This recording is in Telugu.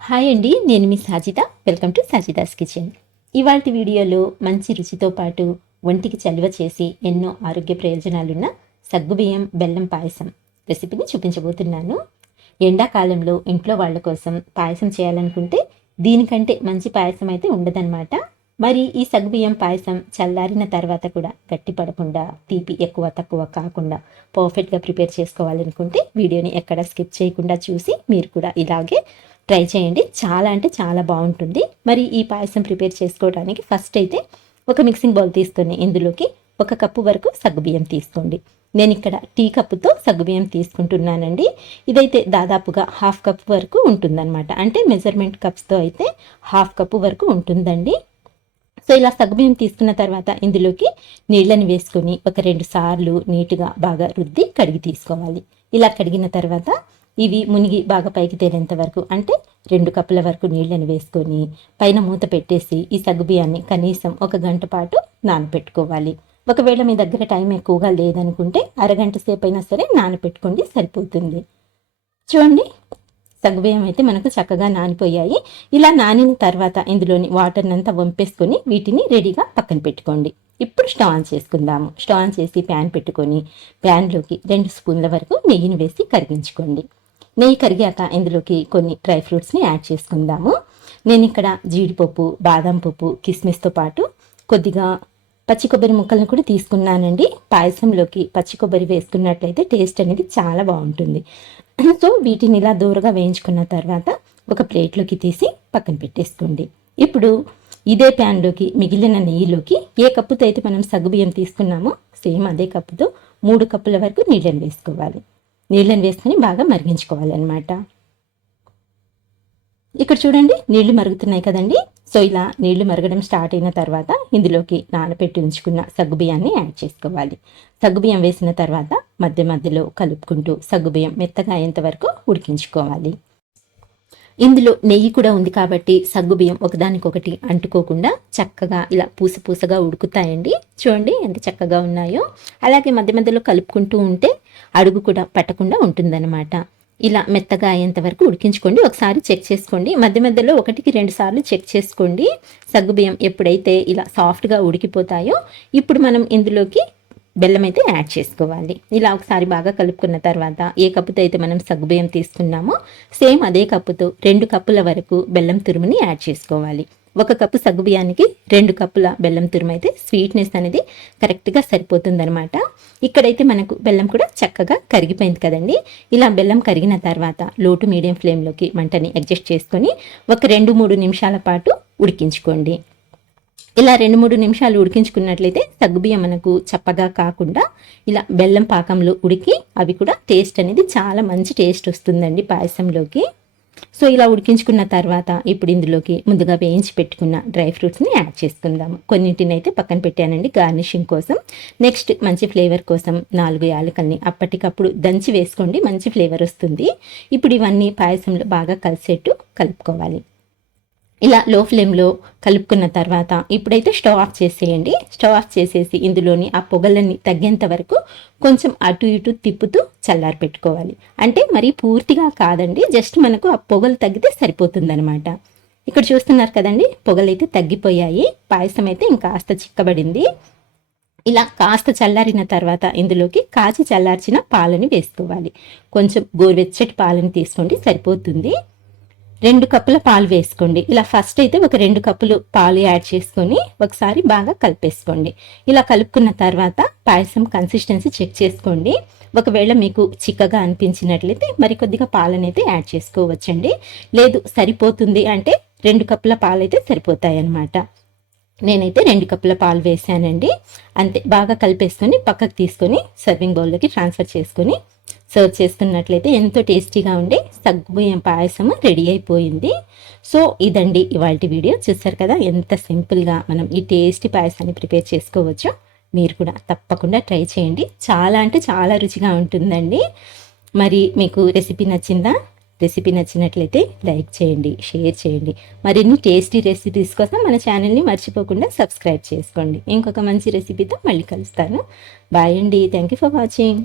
హాయ్ అండి, నేను మీ Sajitha. Welcome to Sajida's kitchen. ఇవాల్టి వీడియోలో మంచి రుచితో పాటు ఒంటికి చలువ చేసి ఎన్నో ఆరోగ్య ప్రయోజనాలున్న సగ్గుబియ్యం బెల్లం పాయసం రెసిపీని చూపించబోతున్నాను. ఎండాకాలంలో ఇంట్లో వాళ్ళ కోసం పాయసం చేయాలనుకుంటే దీనికంటే మంచి పాయసం అయితే ఉండదన్నమాట. మరి ఈ సగ్గుబియ్యం పాయసం చల్లారిన తర్వాత కూడా గట్టి పడకుండా, తీపి ఎక్కువ తక్కువ కాకుండా పర్ఫెక్ట్గా ప్రిపేర్ చేసుకోవాలనుకుంటే వీడియోని ఎక్కడ స్కిప్ చేయకుండా చూసి మీరు కూడా ఇలాగే ట్రై చేయండి. చాలా అంటే చాలా బాగుంటుంది. మరి ఈ పాయసం ప్రిపేర్ చేసుకోవడానికి ఫస్ట్ అయితే ఒక మిక్సింగ్ బౌల్ తీసుకొని ఇందులోకి 1 కప్పు వరకు సగ్గుబియ్యం తీసుకోండి. నేను ఇక్కడ టీ కప్పుతో సగ్గుబియ్యం తీసుకుంటున్నానండి. ఇదైతే దాదాపుగా 1/2 కప్ వరకు ఉంటుందన్నమాట. అంటే మెజర్మెంట్ కప్స్తో అయితే 1/2 కప్పు వరకు ఉంటుందండి. సో ఇలా సగ్గుబియ్యం తీసుకున్న తర్వాత ఇందులోకి నీళ్ళని వేసుకొని ఒక 2 సార్లు నీట్గా బాగా రుద్ది కడిగి తీసుకోవాలి. ఇలా కడిగిన తర్వాత ఇవి మునిగి బాగా పైకి తేలేంత వరకు, అంటే 2 కప్పుల వరకు నీళ్ళని వేసుకొని పైన మూత పెట్టేసి ఈ సగ్గుబియ్యాన్ని కనీసం 1 గంట పాటు నానపెట్టుకోవాలి. ఒకవేళ మీ దగ్గర టైం ఎక్కువగా లేదనుకుంటే అరగంట సేపు అయినా సరే నానపెట్టుకోండి, సరిపోతుంది. చూడండి, సగ్గుబియ్యం అయితే మనకు చక్కగా నానిపోయాయి. ఇలా నానిన తర్వాత ఇందులోని వాటర్నంతా వంపేసుకొని వీటిని రెడీగా పక్కన పెట్టుకోండి. ఇప్పుడు స్టవ్ ఆన్ చేసుకుందాము. స్టవ్ ఆన్ చేసి ప్యాన్ పెట్టుకొని ప్యాన్లోకి 2 స్పూన్ల వరకు నెయ్యిని వేసి కరిగించుకోండి. నెయ్యి కరిగాక ఇందులోకి కొన్ని డ్రై ఫ్రూట్స్ని యాడ్ చేసుకుందాము. నేను ఇక్కడ జీడిపప్పు, బాదం పప్పు, కిస్మిస్తో పాటు కొద్దిగా పచ్చి కొబ్బరి ముక్కలను కూడా తీసుకున్నానండి. పాయసంలోకి పచ్చి కొబ్బరి వేసుకున్నట్లయితే టేస్ట్ అనేది చాలా బాగుంటుంది. సో వీటిని ఇలా దూరగా వేయించుకున్న తర్వాత ఒక ప్లేట్లోకి తీసి పక్కన పెట్టేసుకోండి. ఇప్పుడు ఇదే ప్యాన్లోకి మిగిలిన నెయ్యిలోకి ఏ కప్పుతో అయితే మనం సగ్గుబియ్యం తీసుకున్నామో సేమ్ అదే కప్పుతో 3 కప్పుల వరకు నీళ్ళని వేసుకోవాలి. నీళ్ళని వేసుకొని బాగా మరిగించుకోవాలన్నమాట. ఇక్కడ చూడండి, నీళ్లు మరుగుతున్నాయి కదండి. సో ఇలా నీళ్లు మరగడం స్టార్ట్ అయిన తర్వాత ఇందులోకి నానపెట్టి ఉంచుకున్న సగ్గుబియ్యాన్ని యాడ్ చేసుకోవాలి. సగ్గుబియ్యం వేసిన తర్వాత మధ్య మధ్యలో కలుపుకుంటూ సగ్గుబియ్యం మెత్తగా అయ్యేంత వరకు ఉడికించుకోవాలి. ఇందులో నెయ్యి కూడా ఉంది కాబట్టి సగ్గుబియ్యం ఒకదానికొకటి అంటుకోకుండా చక్కగా ఇలా పూసగా ఉడుకుతాయండి. చూడండి ఎంత చక్కగా ఉన్నాయో. అలాగే మధ్య మధ్యలో కలుపుకుంటూ ఉంటే అడుగు కూడా పట్టకుండా ఉంటుందన్నమాట. ఇలా మెత్తగా అయ్యేంత వరకు ఉడికించుకోండి. ఒకసారి చెక్ చేసుకోండి, మధ్య మధ్యలో 1కి 2 సార్లు చెక్ చేసుకోండి. సగ్గుబియ్యం ఎప్పుడైతే ఇలా సాఫ్ట్గా ఉడికిపోతాయో ఇప్పుడు మనం ఇందులోకి బెల్లం అయితే యాడ్ చేసుకోవాలి. ఇలా ఒకసారి బాగా కలుపుకున్న తర్వాత ఏ కప్పుతో అయితే మనం సగ్గుబియ్యం తీసుకున్నామో సేమ్ అదే కప్పుతో 2 కప్పుల వరకు బెల్లం తురుముని యాడ్ చేసుకోవాలి. 1 కప్పు సగ్గుబియ్యానికి 2 కప్పుల బెల్లం తురుము అయితే స్వీట్నెస్ అనేది కరెక్ట్గా సరిపోతుందనమాట. ఇక్కడైతే మనకు బెల్లం కూడా చక్కగా కరిగిపోయింది కదండి. ఇలా బెల్లం కరిగిన తర్వాత లో టు మీడియం ఫ్లేమ్లోకి మంటని అడ్జస్ట్ చేసుకొని ఒక 2-3 నిమిషాల పాటు ఉడికించుకోండి. ఇలా 2-3 నిమిషాలు ఉడికించుకున్నట్లయితే సగ్గుబియ్యం మనకు చప్పగా కాకుండా ఇలా బెల్లం పాకంలో ఉడికి అవి కూడా టేస్ట్ అనేది చాలా మంచి టేస్ట్ వస్తుందండి పాయసంలోకి. సో ఇలా ఉడికించుకున్న తర్వాత ఇప్పుడు ఇందులోకి ముందుగా వేయించి పెట్టుకున్న డ్రై ఫ్రూట్స్ని యాడ్ చేసుకుందాము. కొన్నింటిని అయితే పక్కన పెట్టానండి గార్నిషింగ్ కోసం. నెక్స్ట్ మంచి ఫ్లేవర్ కోసం 4 యాలకల్ని అప్పటికప్పుడు దంచి వేసుకోండి, మంచి ఫ్లేవర్ వస్తుంది. ఇప్పుడు ఇవన్నీ పాయసంలో బాగా కలిసేట్టు కలుపుకోవాలి. ఇలా లో ఫ్లేమ్లో కలుపుకున్న తర్వాత ఇప్పుడైతే స్టవ్ ఆఫ్ చేసేయండి. స్టవ్ ఆఫ్ చేసేసి ఇందులోని ఆ పొగలన్నీ తగ్గేంత వరకు కొంచెం అటు ఇటు తిప్పుతూ చల్లారి పెట్టుకోవాలి. అంటే మరి పూర్తిగా కాదండి, జస్ట్ మనకు ఆ పొగలు తగ్గితే సరిపోతుందనమాట. ఇక్కడ చూస్తున్నారు కదండి, పొగలైతే తగ్గిపోయాయి. పాయసం అయితే ఇంకాస్త చిక్కబడింది. ఇలా కాస్త చల్లారిన తర్వాత ఇందులోకి కాచి చల్లార్చిన పాలని వేసుకోవాలి. కొంచెం గోరువెచ్చటి పాలని తీసుకోండి, సరిపోతుంది. 2 కప్పుల పాలు వేసుకోండి. ఇలా ఫస్ట్ అయితే ఒక 2 కప్పులు పాలు యాడ్ చేసుకొని ఒకసారి బాగా కలిపేసుకోండి. ఇలా కలుపుకున్న తర్వాత పాయసం కన్సిస్టెన్సీ చెక్ చేసుకోండి. ఒకవేళ మీకు చిక్కగా అనిపించినట్లయితే మరి కొద్దిగా పాలనైతే యాడ్ చేసుకోవచ్చండి. లేదు సరిపోతుంది అంటే 2 కప్పుల పాలు అయితే సరిపోతాయి అన్నమాట. నేనైతే 2 కప్పుల పాలు వేసానండి. అంతే, బాగా కలిపేసుకొని పక్కకు తీసుకొని సర్వింగ్ బౌల్లోకి ట్రాన్స్ఫర్ చేసుకొని సర్వ్ చేసుకున్నట్లయితే ఎంతో టేస్టీగా ఉండే సగ్గుబియ్యం పాయసం రెడీ అయిపోయింది. సో ఇదండి ఇవాల్టి వీడియో. చూసారు కదా ఎంత సింపుల్గా మనం ఈ టేస్టీ పాయసాన్ని ప్రిపేర్ చేసుకోవచ్చో. మీరు కూడా తప్పకుండా ట్రై చేయండి. చాలా అంటే చాలా రుచిగా ఉంటుందండి. మరి మీకు రెసిపీ నచ్చిందా? రెసిపీ నచ్చినట్లయితే లైక్ చేయండి, షేర్ చేయండి. మరిన్ని టేస్టీ రెసిపీస్ కోసం మన ఛానల్ని మర్చిపోకుండా సబ్స్క్రైబ్ చేసుకోండి. ఇంకొక మంచి రెసిపీతో మళ్ళీ కలుస్తాను. బాయ్ అండి. Thank you for watching.